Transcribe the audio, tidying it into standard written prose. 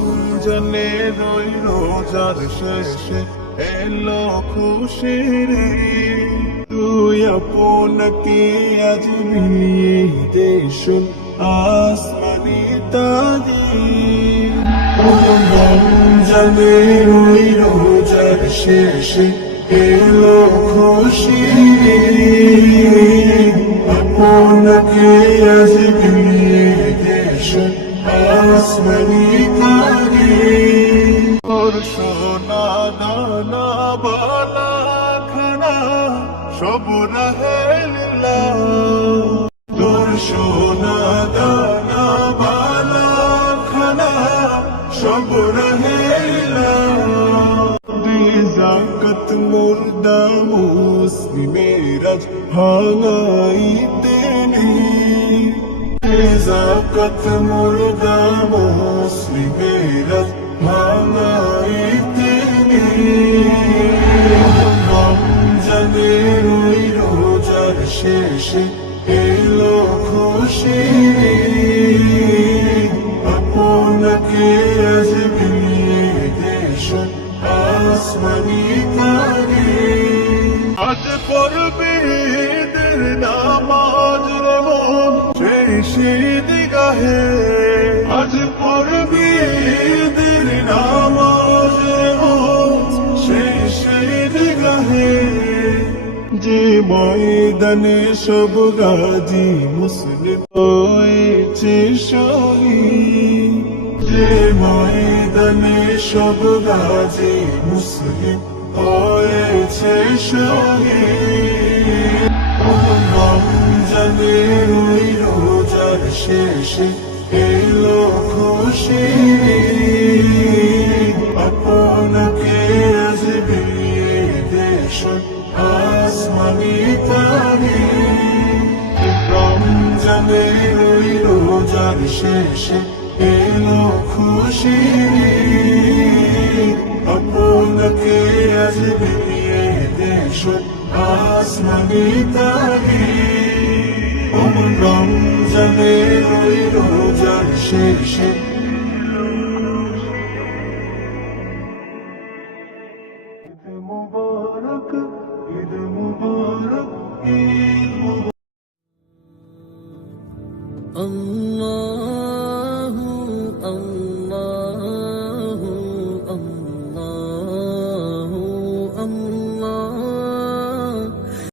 রমজানের ওই রোজার শেষে এলো খুশির ঈদ। তুই আপনাকে আজ বিলিয়ে দে শোন আসমানি তাজিদ। রমজানের ওই রোজার শেষে এলো খুশির ঈদ। আপনাকে আজ বিলিয়ে দে শোন আসমানি তাজিদ। তোর সোনা দানা বালা খানা সব রাহে লিল্লাহ। তোর সোনা দানা বালা খানা সব রাহে লিল্লাহ। যাকাত মুর্দা মুসলিমের আজ ভাঙাইতে নেই। যাকাত মুর্দা মুসলিমের আজ ভাঙাইতে নেই। রমজানের ওই রোজার শেষে এলো খুশির ঈদ। আপনাকে আজ বিলিয়ে দে শোন আসমানি তাজিদ। আজ পড়বি ঈদের নামাজ রে মন শেষ ঈদগাহে। আজ পড়বি ঈদের নামাজ রে মন শেষ ঈদগাহে। যে ময়দানে সব গাজী মুসলিম হয়েছে শহীদ। যে ময়দানে সব গাজী মুসলিম হয়েছে শহীদ। রমজানের ওই রোজার শেষে এলো খুশির ঈদ। আপনাকে আজ বিলিয়ে দে শোন আসমানি তাজিদ। রমজানের ওই রোজার শেষে এলো খুশির ঈদ। আপনাকে আজ বিলিয়ে দে শোন আসমানি তাজিদ। রমজানের ওই রোজার শেষে